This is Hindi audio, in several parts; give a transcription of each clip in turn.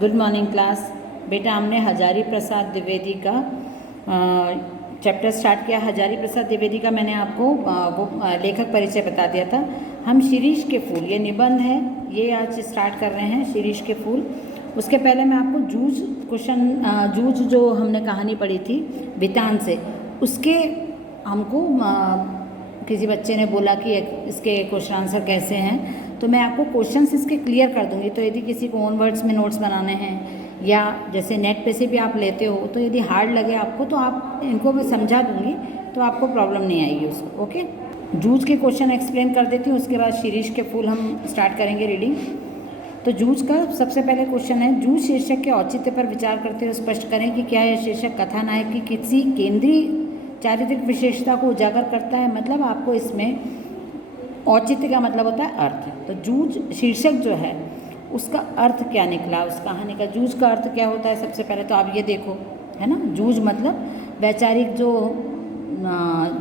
Good morning class. बेटा हमने हजारी प्रसाद द्विवेदी का चैप्टर स्टार्ट किया। हजारी प्रसाद द्विवेदी का मैंने आपको वो लेखक परिचय बता दिया था। हम शिरीष के फूल, ये निबंध है, ये आज स्टार्ट कर रहे हैं, शिरीष के फूल। उसके पहले मैं आपको जूझ जो हमने कहानी पढ़ी थी वितान से, उसके हमको किसी बच्चे ने बोला कि इसके क्वेश्चन आंसर कैसे हैं, तो मैं आपको क्वेश्चंस इसके क्लियर कर दूंगी। तो यदि किसी को ओन वर्ड्स में नोट्स बनाने हैं या जैसे नेट पे से भी आप लेते हो, तो यदि हार्ड लगे आपको तो आप इनको भी समझा दूंगी, तो आपको प्रॉब्लम नहीं आएगी उसको। ओके, जूझ के क्वेश्चन एक्सप्लेन कर देती हूँ, उसके बाद शिरीष के फूल हम स्टार्ट करेंगे रीडिंग। तो जूझ का सबसे पहले क्वेश्चन है, जूझ शीर्षक के औचित्य पर विचार करते हुए स्पष्ट करें कि क्या यह शीर्षक कथानायक की किसी केंद्रीय चारित्रिक विशेषता को उजागर करता है। मतलब आपको इसमें औचित्य का मतलब होता है अर्थ। तो जूझ शीर्षक जो है उसका अर्थ क्या निकला उस कहानी का, जूझ का अर्थ क्या होता है। सबसे पहले तो आप ये देखो, है ना, जूझ मतलब वैचारिक जो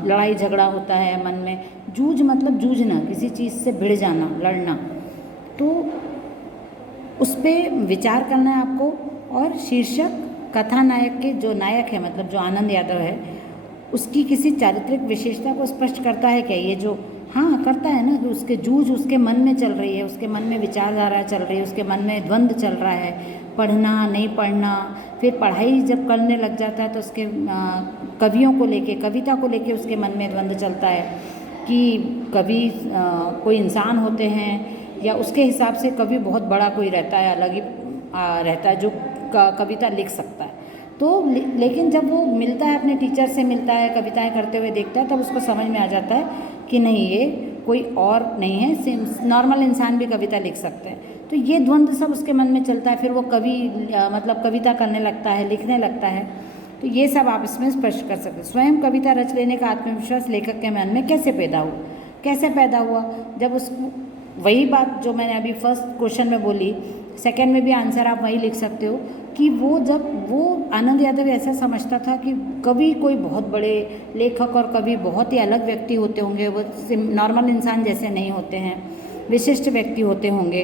लड़ाई झगड़ा होता है मन में। जूझ मतलब जूझना, किसी चीज़ से भिड़ जाना, लड़ना, तो उस पर विचार करना है आपको। और शीर्षक कथानायक के जो नायक है, मतलब जो आनंद यादव है, उसकी किसी चारित्रिक विशेषता को स्पष्ट करता है क्या। ये जो हाँ करता है ना, कि उसके जूझ उसके मन में चल रही है, उसके मन में विचारधारा चल रही है, उसके मन में द्वंद्व चल रहा है, पढ़ना नहीं पढ़ना। फिर पढ़ाई जब करने लग जाता है तो उसके कवियों को लेके, कविता को लेके उसके मन में द्वंद्व चलता है कि कवि कोई इंसान होते हैं या उसके हिसाब से कवि बहुत बड़ा कोई रहता है, अलग ही रहता है जो कविता लिख सकता है। तो लेकिन जब वो मिलता है, अपने टीचर से मिलता है, कविताएं करते हुए देखता है, तब उसको समझ में आ जाता है कि नहीं, ये कोई और नहीं है, नॉर्मल इंसान भी कविता लिख सकते हैं। तो ये द्वंद्व सब उसके मन में चलता है। फिर वो मतलब कविता करने लगता है, लिखने लगता है। तो ये सब आप इसमें स्पष्ट कर सकते हैं। स्वयं कविता रच लेने का आत्मविश्वास लेखक के मन में कैसे पैदा हुआ। जब उस वही बात जो मैंने अभी फर्स्ट क्वेश्चन में बोली, सेकंड में भी आंसर आप वही लिख सकते हो कि वो आनंद यादव ऐसा समझता था कि कवि कोई बहुत बड़े लेखक और कवि बहुत ही अलग व्यक्ति होते होंगे, वो नॉर्मल इंसान जैसे नहीं होते हैं, विशिष्ट व्यक्ति होते होंगे।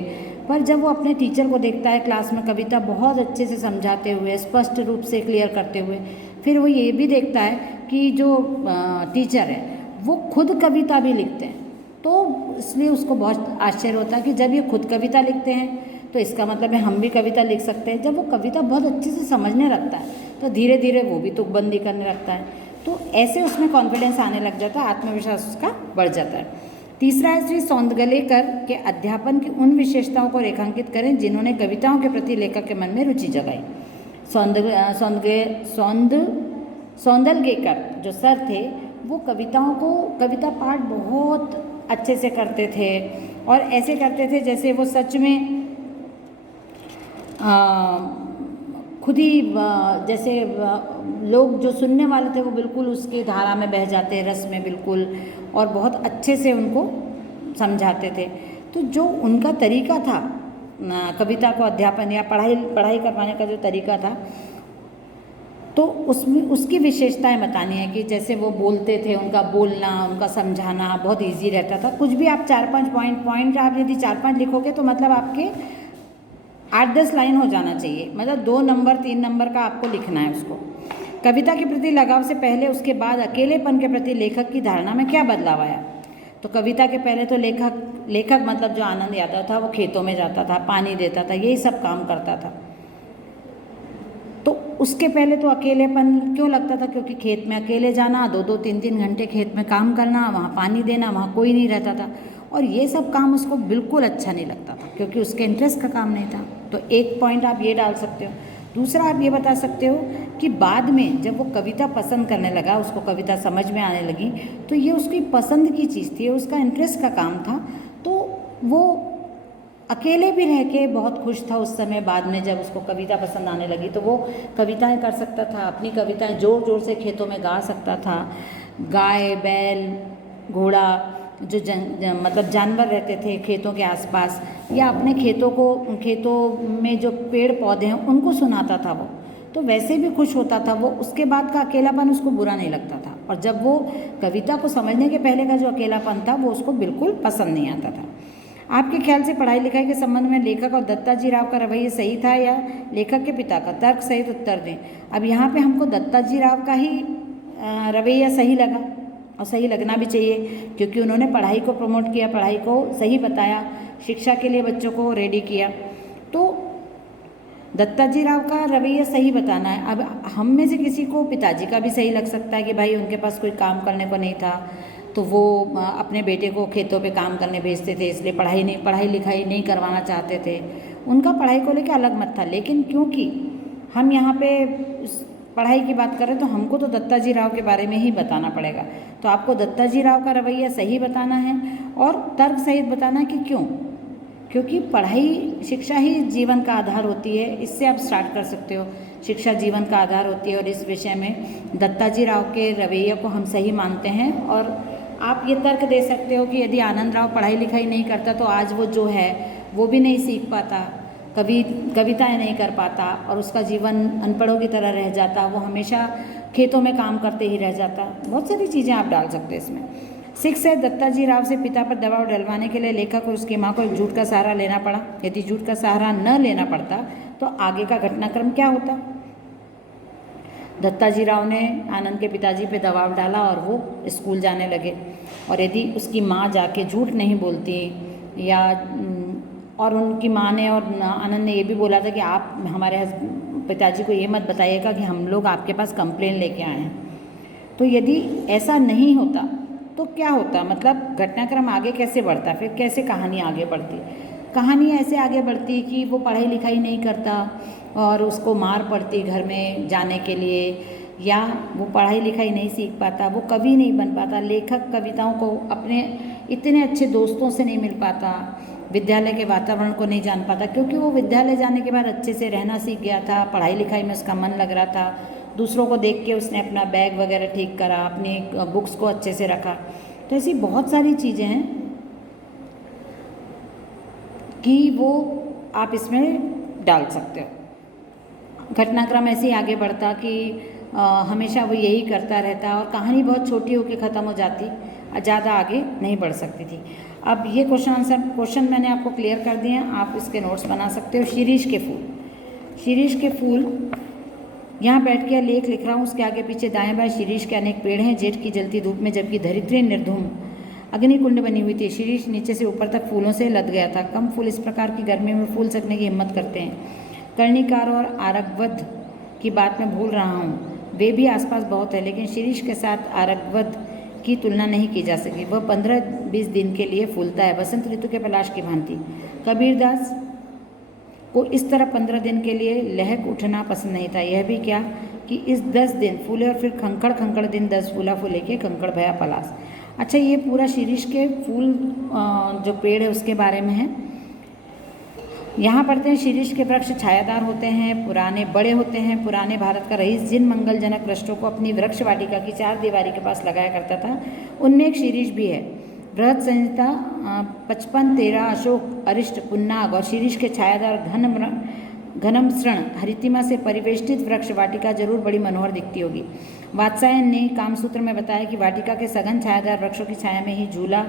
पर जब वो अपने टीचर को देखता है क्लास में कविता बहुत अच्छे से समझाते हुए, स्पष्ट रूप से क्लियर करते हुए, फिर वो ये भी देखता है कि जो टीचर है वो खुद कविता भी लिखते हैं। तो इसलिए उसको बहुत आश्चर्य होता है कि जब ये खुद कविता लिखते हैं तो इसका मतलब है हम भी कविता लिख सकते हैं। जब वो कविता बहुत अच्छे से समझने लगता है तो धीरे धीरे वो भी तुकबंदी करने लगता है। तो ऐसे उसमें कॉन्फिडेंस आने लग जाता है, आत्मविश्वास उसका बढ़ जाता है। तीसरा है, श्री सौंदगलेकर के अध्यापन की उन विशेषताओं को रेखांकित करें जिन्होंने कविताओं के प्रति लेखक के मन में रुचि जगाई। सौंदलगेकर जो सर थे, वो कविता पाठ बहुत अच्छे से करते थे और ऐसे करते थे जैसे वो सच में खुद ही जैसे लोग जो सुनने वाले थे वो बिल्कुल उसकी धारा में बह जाते, रस में बिल्कुल, और बहुत अच्छे से उनको समझाते थे। तो जो उनका तरीका था कविता को अध्यापन या पढ़ाई करवाने का जो तरीका था, तो उसमें उसकी विशेषताएं बतानी है कि जैसे वो बोलते थे, उनका बोलना, उनका समझाना बहुत इजी रहता था। कुछ भी आप 4-5 पॉइंट आप यदि 4-5 लिखोगे तो मतलब आपके 8-10 लाइन हो जाना चाहिए, मतलब 2 नंबर 3 नंबर का आपको लिखना है उसको। कविता के प्रति लगाव से पहले उसके बाद अकेलेपन के प्रति लेखक की धारणा में क्या बदलाव आया। तो कविता के पहले तो लेखक मतलब जो आनंद यादव था वो खेतों में जाता था, पानी देता था, यही सब काम करता था। तो उसके पहले तो अकेलेपन क्यों लगता था, क्योंकि खेत में अकेले जाना, 2-2 3-3 घंटे खेत में काम करना, वहाँ पानी देना, वहाँ कोई नहीं रहता था, और ये सब काम उसको बिल्कुल अच्छा नहीं लगता था क्योंकि उसके इंटरेस्ट का काम नहीं था। तो एक पॉइंट आप ये डाल सकते हो। दूसरा आप ये बता सकते हो कि बाद में जब वो कविता पसंद करने लगा, उसको कविता समझ में आने लगी, तो ये उसकी पसंद की चीज़ थी, उसका इंटरेस्ट का काम था। तो वो अकेले भी रह के बहुत खुश था उस समय। बाद में जब उसको कविता पसंद आने लगी तो वो कविताएं कर सकता था, अपनी कविताएं ज़ोर ज़ोर से खेतों में गा सकता था। गाय, बैल, घोड़ा, जो मतलब जानवर रहते थे खेतों के आसपास, या अपने खेतों में जो पेड़ पौधे हैं उनको सुनाता था वो, तो वैसे भी खुश होता था वो। उसके बाद का अकेलापन उसको बुरा नहीं लगता था, और जब वो कविता को समझने के पहले का जो अकेलापन था वो उसको बिल्कुल पसंद नहीं आता था। आपके ख्याल से पढ़ाई लिखाई के संबंध में लेखक और दत्ताजी राव का रवैया सही था या लेखक के पिता का? तर्क सहित उत्तर दें। अब यहाँ पे हमको दत्ताजी राव का ही रवैया सही लगा और सही लगना भी चाहिए, क्योंकि उन्होंने पढ़ाई को प्रमोट किया, पढ़ाई को सही बताया, शिक्षा के लिए बच्चों को रेडी किया। तो दत्ताजी राव का रवैया सही बताना है। अब हम में से किसी को पिताजी का भी सही लग सकता है कि भाई उनके पास कोई काम करने को नहीं था, तो वो अपने बेटे को खेतों पे काम करने भेजते थे, इसलिए पढ़ाई लिखाई नहीं करवाना चाहते थे। उनका पढ़ाई को लेकर अलग मत था, लेकिन क्योंकि हम यहाँ पे पढ़ाई की बात करें तो हमको तो दत्ताजी राव के बारे में ही बताना पड़ेगा। तो आपको दत्ताजी राव का रवैया सही बताना है और तर्क सहित बताना है कि क्यों, क्योंकि पढ़ाई शिक्षा ही जीवन का आधार होती है। इससे आप स्टार्ट कर सकते हो, शिक्षा जीवन का आधार होती है और इस विषय में दत्ताजी राव के रवैये को हम सही मानते हैं। और आप ये तर्क दे सकते हो कि यदि आनंद राव पढ़ाई लिखाई नहीं करता तो आज वो जो है वो भी नहीं सीख पाता, कविताएं नहीं कर पाता और उसका जीवन अनपढ़ों की तरह रह जाता, वो हमेशा खेतों में काम करते ही रह जाता। बहुत सारी चीज़ें आप डाल सकते हैं इसमें। 6 है, दत्ताजी राव से पिता पर दबाव डलवाने के लिए लेखक और उसकी माँ को एक झूठ का सहारा लेना पड़ा। यदि झूठ का सहारा न लेना पड़ता तो आगे का घटनाक्रम क्या होता? दत्ताजी राव ने आनंद के पिताजी पे दबाव डाला और वो स्कूल जाने लगे, और यदि उसकी माँ जाके झूठ नहीं बोलती या और उनकी माँ ने और आनंद ने ये भी बोला था कि आप हमारे पिताजी को ये मत बताइएगा कि हम लोग आपके पास कंप्लेन लेके आए हैं, तो यदि ऐसा नहीं होता तो क्या होता? मतलब घटनाक्रम आगे कैसे बढ़ता, फिर कैसे कहानी आगे बढ़ती? कहानी ऐसे आगे बढ़ती कि वो पढ़ाई लिखाई नहीं करता और उसको मार पड़ती घर में जाने के लिए, या वो पढ़ाई लिखाई नहीं सीख पाता, वो कवि नहीं बन पाता, लेखक कविताओं को अपने इतने अच्छे दोस्तों से नहीं मिल पाता, विद्यालय के वातावरण को नहीं जान पाता, क्योंकि वो विद्यालय जाने के बाद अच्छे से रहना सीख गया था, पढ़ाई लिखाई में उसका मन लग रहा था, दूसरों को देख के उसने अपना बैग वगैरह ठीक करा, अपनी बुक्स को अच्छे से रखा। तो ऐसी बहुत सारी चीज़ें हैं कि वो आप इसमें डाल सकते हो। घटनाक्रम ऐसे ही आगे बढ़ता कि हमेशा वो यही करता रहता और कहानी बहुत छोटी होकर ख़त्म हो जाती, ज़्यादा आगे नहीं बढ़ सकती थी। अब ये क्वेश्चन मैंने आपको क्लियर कर दिए हैं, आप इसके नोट्स बना सकते हो। शिरीष के फूल, शिरीष के फूल, यहाँ बैठ के लेख लिख रहा हूँ, उसके आगे पीछे दाएं बाएं शिरीष के अनेक पेड़ हैं। जेठ की जलती धूप में जबकि धरित्री निर्धूम अग्निकुंड बनी हुई थी, शिरीष नीचे से ऊपर तक फूलों से लद गया था। कम फूल इस प्रकार की गर्मी में फूल सकने की हिम्मत करते हैं। कर्णिकार और आरगवध की बात मैं भूल रहा हूँ, वे भी आसपास बहुत है, लेकिन शिरीष के साथ आरगवध की तुलना नहीं की जा सकी। वह 15-20 दिन के लिए फूलता है, बसंत ऋतु के पलाश की भांति। कबीरदास को इस तरह 15 दिन के लिए लहक उठना पसंद नहीं था। यह भी क्या कि इस 10 दिन फूले और फिर खंखड़ दिन 10 फूला फूले के कंकड़ भया पलाश। अच्छा, ये पूरा शिरीष के फूल जो पेड़ है उसके बारे में है। यहाँ पढ़ते हैं, शिरीष के वृक्ष छायादार होते हैं, पुराने बड़े होते हैं। पुराने भारत का रईस जिन मंगलजनक वृक्षों को अपनी वृक्ष वाटिका की 4 दीवारी के पास लगाया करता था, उनमें एक शिरीष भी है। बृहद संहिता 55-13 अशोक, अरिष्ट, पुन्नाग और शिरीष के छायादार घनम शृण हरितिमा से परिवेष्टित वृक्ष वाटिका जरूर बड़ी मनोहर दिखती होगी। वात्सायन ने कामसूत्र में बताया कि वाटिका के सघन छायादार वृक्षों की छाया में ही झूला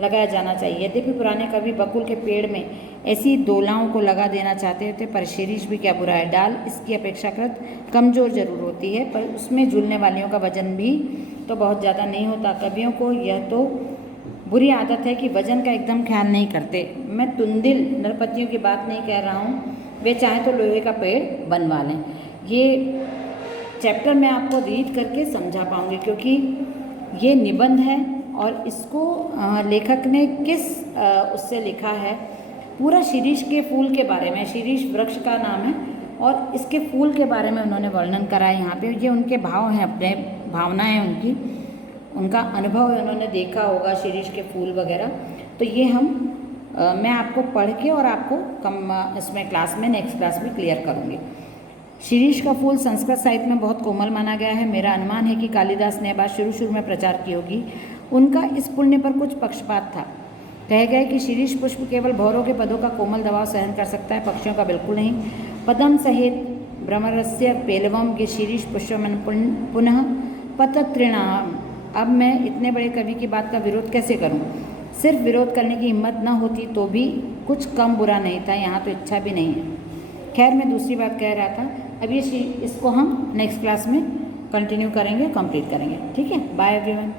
लगाया जाना चाहिए। यद्यपि पुराने कवि बकुल के पेड़ में ऐसी दोलाओं को लगा देना चाहते थे, पर शिरीष भी क्या बुरा है। डाल इसकी अपेक्षाकृत कमज़ोर जरूर होती है, पर उसमें झूलने वालियों का वजन भी तो बहुत ज़्यादा नहीं होता। कवियों को यह तो बुरी आदत है कि वजन का एकदम ख्याल नहीं करते। मैं तुंदिल नरपतियों की बात नहीं कह रहा हूँ, वे चाहें तो लोहे का पेड़ बनवा लें। ये चैप्टर मैं आपको रीड करके समझा पाऊँगी, क्योंकि ये निबंध है और इसको लेखक ने किस उससे लिखा है। पूरा शिरीष के फूल के बारे में, शिरीष वृक्ष का नाम है और इसके फूल के बारे में उन्होंने वर्णन करा है यहाँ पे। ये उनके भाव हैं, अपने भावनाएं हैं उनकी, उनका अनुभव है, उन्होंने देखा होगा शिरीष के फूल वगैरह। तो ये मैं आपको पढ़ के और आपको इसमें क्लास में नेक्स्ट क्लास में क्लियर करूँगी। शिरीष का फूल संस्कृत साहित्य में बहुत कोमल माना गया है। मेरा अनुमान है कि कालिदास ने बात शुरू में प्रचार की होगी। उनका इस पुण्य पर कुछ पक्षपात था। कह गए कि शिरीष पुष्प केवल भौरों के पदों का कोमल दबाव सहन कर सकता है, पक्षियों का बिल्कुल नहीं। पदम सहित भ्रमरस्य पेलवम के शिरीष पुष्पमन पुनः पतत्रिणाम। अब मैं इतने बड़े कवि की बात का विरोध कैसे करूं? सिर्फ विरोध करने की हिम्मत ना होती तो भी कुछ कम बुरा नहीं था, यहाँ तो इच्छा भी नहीं है। खैर मैं दूसरी बात कह रहा था, अब ये इसको हम नेक्स्ट क्लास में कंटिन्यू करेंगे, कंप्लीट करेंगे। ठीक है, बाय एवरीवन।